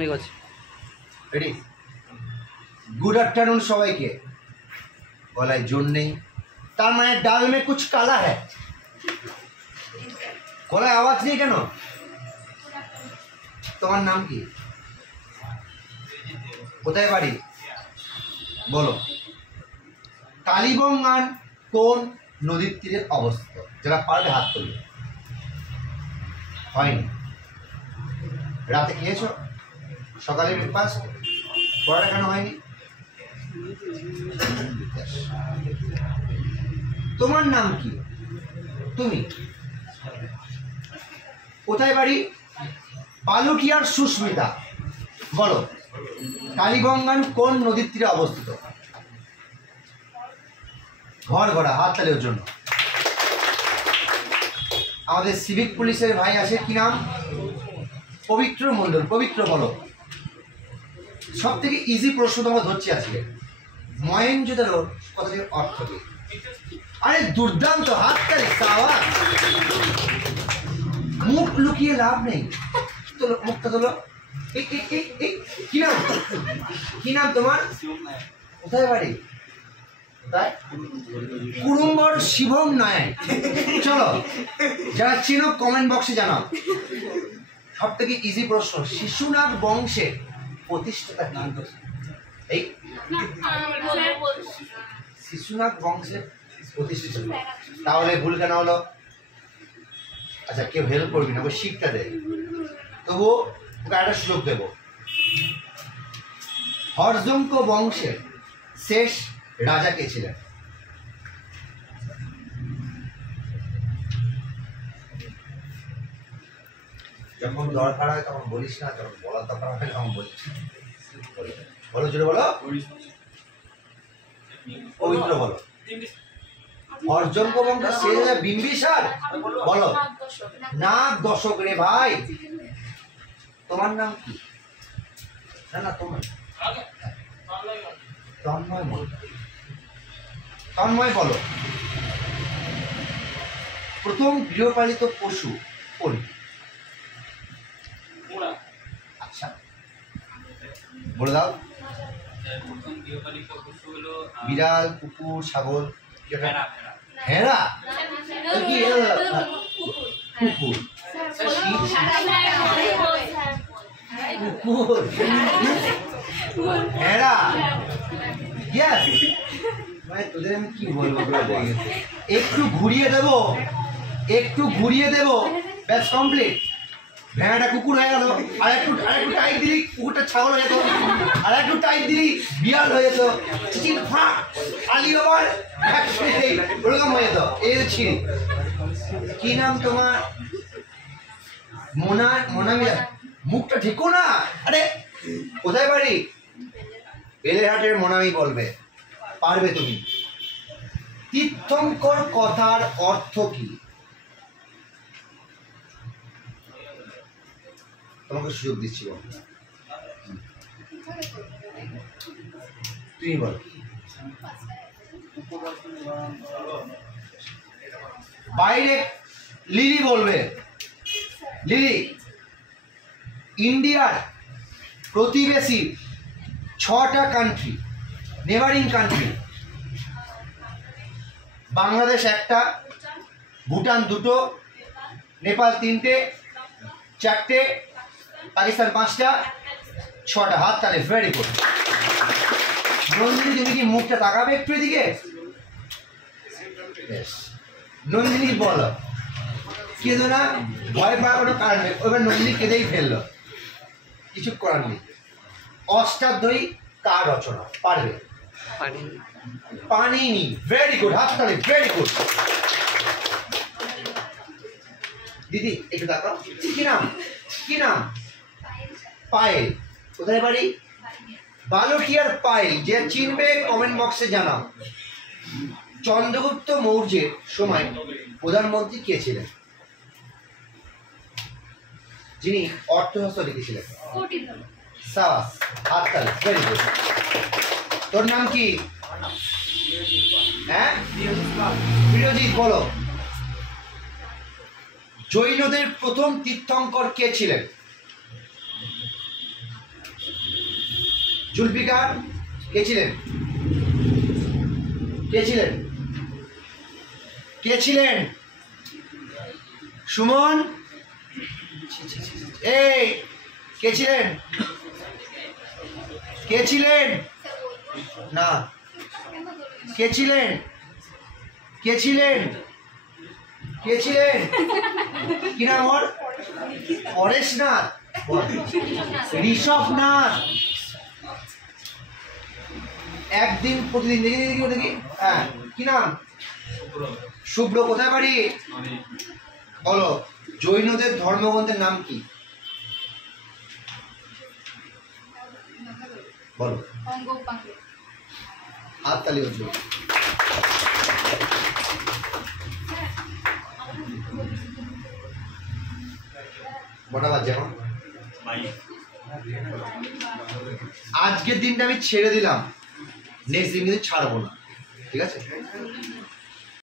Ready good afternoon सबाई के गलाय जोर नहीं तार माने डाल में कुछ काला है गलाय आवाज नहीं केन तुम्हार नाम की कोथाय बाड़ी बोलो कालीबंगान कोन नदीर तीरे अवस्थित जरा पारबे हाथ तुलबे हयनि राते खेয়েছো সকালে ব্রেকফাস্ট পড়াটা কেন হয়নি তোমার নাম কি তুমি কোথায় বাড়ি বালুকিয়ার সুস্মিতা বলো কালীবঙ্গান কোন নদীর তীরে অবস্থিত ঘর গড়া হাত তালির জন্য আমাদের সিভিক পুলিশের ভাই আছে কি নাম पवित्र मंडल पवित्र बोलो सब থেকে इजी प्रश्न তোমরা ধরছি আজকে মহেঞ্জোদারোর কথাটির অর্থ কি আরে দুর্দান্ত হাততালি সাওয়ার মুখ লুকিয়ে লাভ নেই তোলো মুখটা তোলো এই কি নাম তোমার কোথায় বাড়ি কোথায় কুরুম্বর শিবম নায়ক চলো যারা চেনো কমেন্ট বক্সে জানাও सब থেকে इजी प्रश्न शिशुनाग वंशे प्रतिष्ठाता এই শিশুনাগ বংশে প্রতিষ্ঠিত তাহলে ভুল কেন হলো আচ্ছা কেউ হেল্প করবি না ও শিক্ষা দেয় তবু ওকে একটা সুযোগ দেব হরজঙ্ক বংশের শেষ রাজা কে ছিলেন যখন দরকার হয় তখন বলিস না যখন বলার দরকার হয় তখন বলিস বলো জোরে বলো পবিত্র বলো অর্জঙ্ক বংশ শেষ বিম্বিসার বলো নাগ দশক রে ভাই তোমার নাম কি না না তোমার তন্ময় বলো প্রথম গৃহপালিত পশু কোনটি अच्छा बोले दाओ बिड़ाल कुकुर छागल भेड़ा कुकुर कुकुर भेड़ा यस मैं তোদের আমি কি বলবো একটু ঘুরিয়ে দেব ব্যাস কমপ্লিট ভেড়াটা কুকুর হয়ে গেল আর একটু টাইট দিলি কুকুরটা ছাগল হয়ে যেত আর একটু টাইট দিলি বিড়াল হয়ে যেত চিচিং ফাঁক আলি ওভার ওরকম হয়ে যেত এই হচ্ছে কি নাম তোমার মোনামিয়া মুখটা ঠিকো না আরে কোথায় বাড়ি বেলেরহাটের মোনামি বলবে পারবে তুমি তীর্থঙ্কর কথার অর্থ কি তোমাকে সুযোগ দিচ্ছি তুমি বলো বাইরে লিলি বলবে লিলি ইন্ডিয়ার প্রতিবেশী 6টা কান্ট্রি নেবারিং কান্ট্রি বাংলাদেশ একটা ভুটান 2টো নেপাল 3টে 4টে पाकिस्तान 5टा 6टा हाथ ताले वेरी गुड नंदिनी তুমি কি মুখটা তাকাবে একটু এদিকে यस নন্দিনী বলো কেঁদো না ভয় পাওয়ার কোনো কারণ নেই ওইবার নন্দিনী কেঁদেই ফেললো কিছু করার নেই অষ্টাধ্যায়ী কার রচনা পারবে পানিনি वेरी गुड हाथ ताले वेरी गुड दीदी একটু তাকাও কি নাম পায়েল কোথায় বাড়ি বালুকিয়ার পায়েল যে চিনবে কমেন্ট বক্সে জানাও চন্দ্রগুপ্ত মৌর্যের সময় প্রধানমন্ত্রী কে ছিলেন যিনি অর্থশাস্ত্র লিখেছিলেন সাবাস হাততালি ভেরি গুড তোর নাম কি হ্যাঁ বিরজিৎ বলো জৈনদের প্রথম তীর্থঙ্কর কে ছিলেন জুলফিকার কে ছিলেন? কে ছিলেন? কে ছিলেন? সুমন এই কে ছিলেন? কে ছিলেন? না কে ছিলেন? কে ছিলেন? কে ছিলেন? কি নাম ওর? পরেশনাথ, ঋষভনাথ। একদিন প্রতিদিন দেখি দেখি দেখি। হ্যাঁ কি নাম? শুভ্র। কোথায় বাড়ি? বলো। জৈনদের ধর্মগ্রন্থের নাম কি? বলো। হাততালি হচ্ছে। কটা বাজছে এখন? আজকের দিনটা আমি ছেড়ে দিলাম, নেক্সট দিন কিন্তু ছাড়বো না, ঠিক আছে?